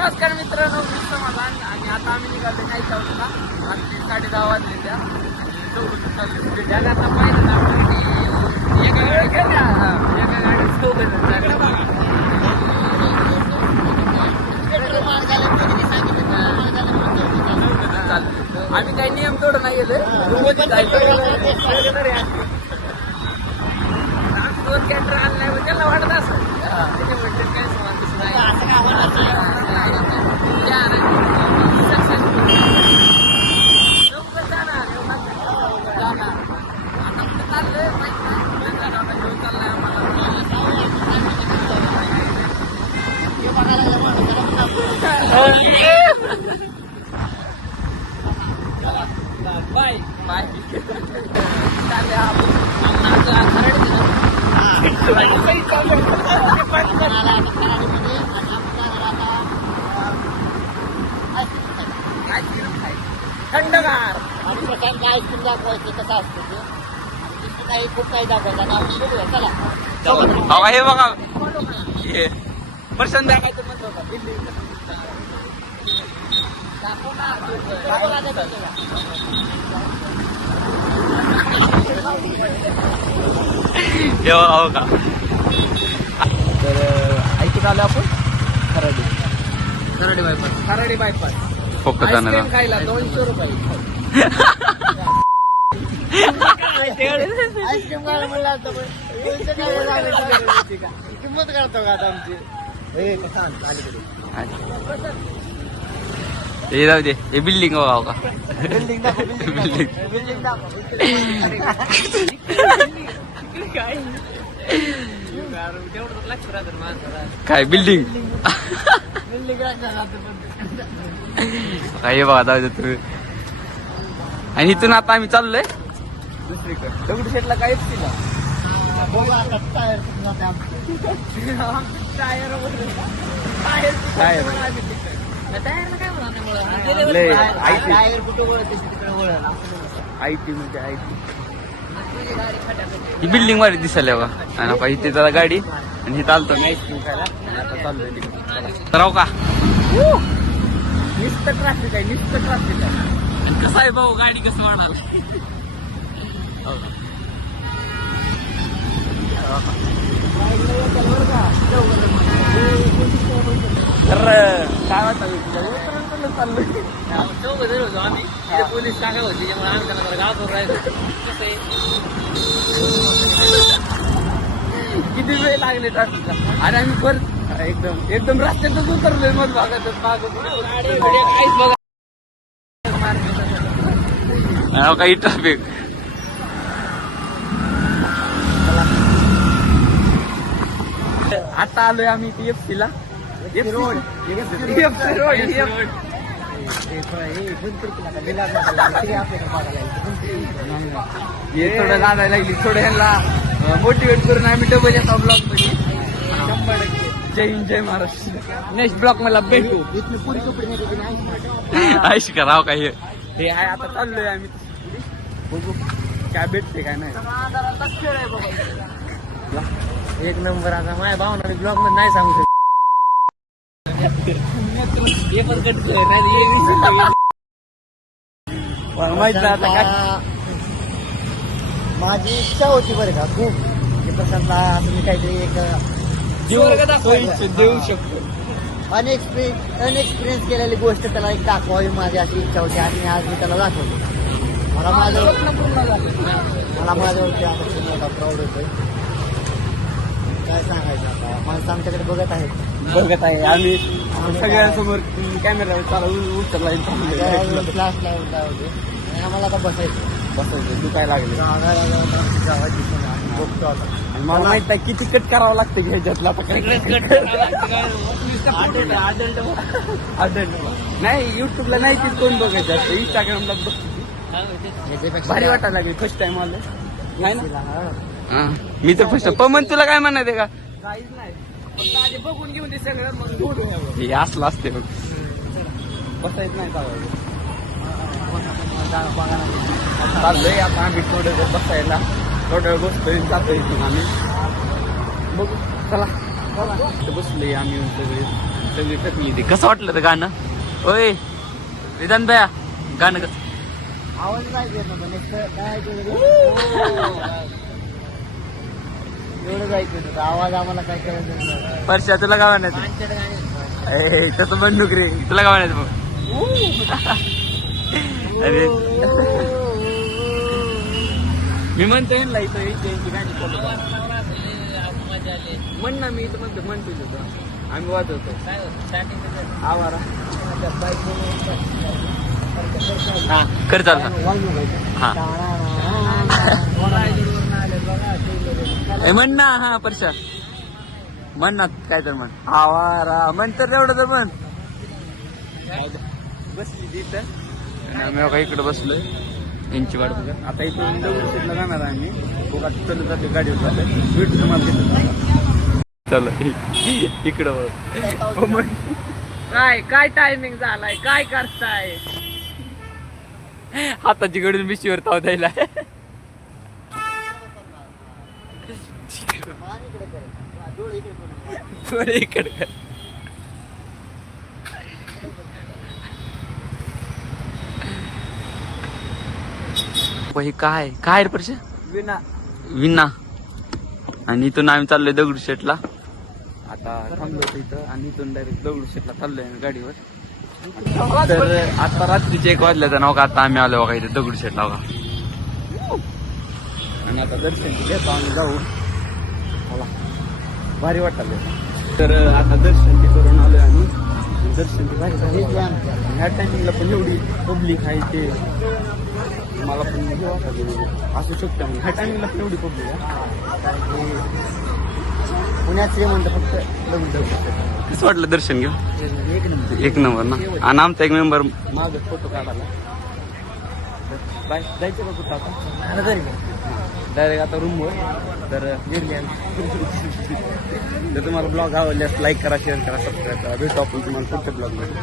नमस्कार मित्रांनो, मी समाधान आणि आता आम्ही निघालो नाही चावला. रात्री 10:30 वाजले त्या त्याला आता पाहिजे ना एका गाडीत आम्ही काही नियम तोडून नाही गेलोय. आम्ही 2 कॅटर आणलाय त्याला वाटत असं काय समान दिसत बाय बाय थंडगार आईस्क्रीम दाखवायचं कसं असतं ते काही खूप काही दाखवायचं आणि आपण बघूया. चला हे बघा प्रशांत दाखवायचं म्हणतो का हो का. तर ऐकून आलो आपण Kharadi bypass. Kharadi bypass focus ice cream खायला 200 रुपये. आईस्क्रीम खायला म्हणलं आता किंमत काढतो का आता आमची. हे जाऊ दे. हे बिल्डिंग बघाव का. बिल्डिंग दाखव. बिल्डिंग दाखव. काय बिल्डिंग काय बघा जाऊ दे तुम्ही. आणि इथून आता आम्ही चाललोय दुसरीकडे दगडूशेठला काय तिला आयटी म्हणजे आयटी ही बिल्डिंग मध्ये दिसायला बघा. आणि इथे जरा गाडी आणि हे चालतो मी आईस्क्रीम खायला. आता चाललोय तिकडे राव का. नुसतं ट्रॅफिक आहे. कसं आहे भाऊ गाडी कसं वाढाल. तर काय वाटतं चाललोय आम्ही. पोलीस सांगा होती त्यामुळे आम्ही त्यांना गावात राहिलो. किती वेळ लागले ट्रॅफिकला आणि आम्ही परत एकदम रस्त्यातच उतरलोय. मग भागातच काहीच बघा काही ट्रॅफिक. आता आलोय आम्ही TFC ला. रोड हे थोडं लागायला लागली. थोडं ह्यांना मोटिवेट करून आम्ही डबल येतो ब्लॉक मध्ये. 100%. जय हिंद जय महाराष्ट्र. नेक्स्ट ब्लॉक मला भेटू. आयश कराव काही. हे आहे आता चाललोय आम्ही. बघू काय भेटते काय नाही. एक नंबर. आता माझ्या भावना ब्लॉग मध्ये नाही सांगू शकत. माहित नाही आता काय. माझी इच्छा होती बरं का खूप की प्रशांतला असं मी काहीतरी एक देऊ शकतो. अनएक्सपिरियन्स केलेली गोष्ट त्याला एक दाखवावी माझी अशी इच्छा होती आणि आज मी त्याला दाखवतो. मला माझ्यावरती आता प्राऊड होतोय. काय सांगायचं आता. माणसं आमच्याकडे बघत आहे आम्ही सगळ्यांसमोर कॅमेरा उचलला क्लास लावला होते आणि आम्हाला आता बसायचं दुखाय लागले. मला माहित आहे किती कट करावं लागतं की ह्याच्यातला नाही. युट्यूबला नाही ती कोण बघायचं असतं. इंस्टाग्रामला बघतो. भारी वाटायला लागली फर्स्ट टाइम आलं नाही ना. मी तर फर्स्ट पण तुला काय म्हणायचं का. काहीच नाही. आधी बघून घेऊन ते सगळं मग जोडून हे असलं असते बघ. बसायचं नाही चाललंय आता आम्ही थोडं बसायला. थोडं बसतोय जातोय इथून आम्ही. बघू चला बसलोय आम्ही सगळे. सगळी टकली ती. कसं वाटलं ते गाणं? ओय विधान भया गाणं कसं? आवाज नाही येत नव्हता, नुसतं काय ते एवढं जायचं होतं, आवाज आम्हाला काय करायचं नव्हतं. परश्या तुला काय म्हणायचं? पानचट गाणी. तसं बंदूक रे, तुला काय म्हणायचं मग? अरे मी म्हणतो येईल इथं यांची गाणी चालू करा. म्हण ना, मी इथं म्हणतो म्हणतो तुझं आम्ही वाजवतो आवारा. हा कर चाल. हा म्हण ना. हा परशा म्हण ना, काय तर म्हण. आवारा म्हण तर, एवढं तर म्हण. बसली तिथं आणि आम्ही बघा इकडे बसलोय यांची वाट बघा. आता इथून दगडूशेठला जाणार आहे आम्ही. बघा चलत जाते गाडीवर जाते. भेट तुम्हाला चला इकडं बघ. काय टायमिंग झालाय, काय करताय? हाताची गडून बिशीवर ताव द्यायला. इकडे कर. हे काय काय रे परशे? विना विना. आणि इथून आम्ही चाललोय दगडूशेठला. आता थांबलो इथं आणि इथून डायरेक्ट दगडूशेठला चाललोय गाडीवर. तर आता रात्रीचे 1 वाजल्याचं नाव का आता आम्ही आलो बघा इथे दगडूशेठला बघा. आणि आता दर्शन घेतो आम्ही, जाऊ. मला भारी वाटलं. तर आता दर्शन ते करून आलोय आम्ही. दर्शन ते भारी झालं. ह्या टायमिंगला पण एवढी पब्लिक आहे ते मला पण असू शकतं. ह्या टायमिंगला पण एवढी पब्लिक आहे. पुण्यात श्रीमंत फक्त कसं वाटलं दर्शन घेऊन? एक नंबर ना. आणि आमचा एक मेंबर माझा फोटो काढायला. बाय जायचं का कुठं आता? डायरेक्ट आता रूमवर. तर जर तुम्हाला ब्लॉग आवडल्यास लाईक करा, शेअर करा, सबस्क्राईब करा. भेटू आपण तुम्हाला पुढच्या ब्लॉगमध्ये.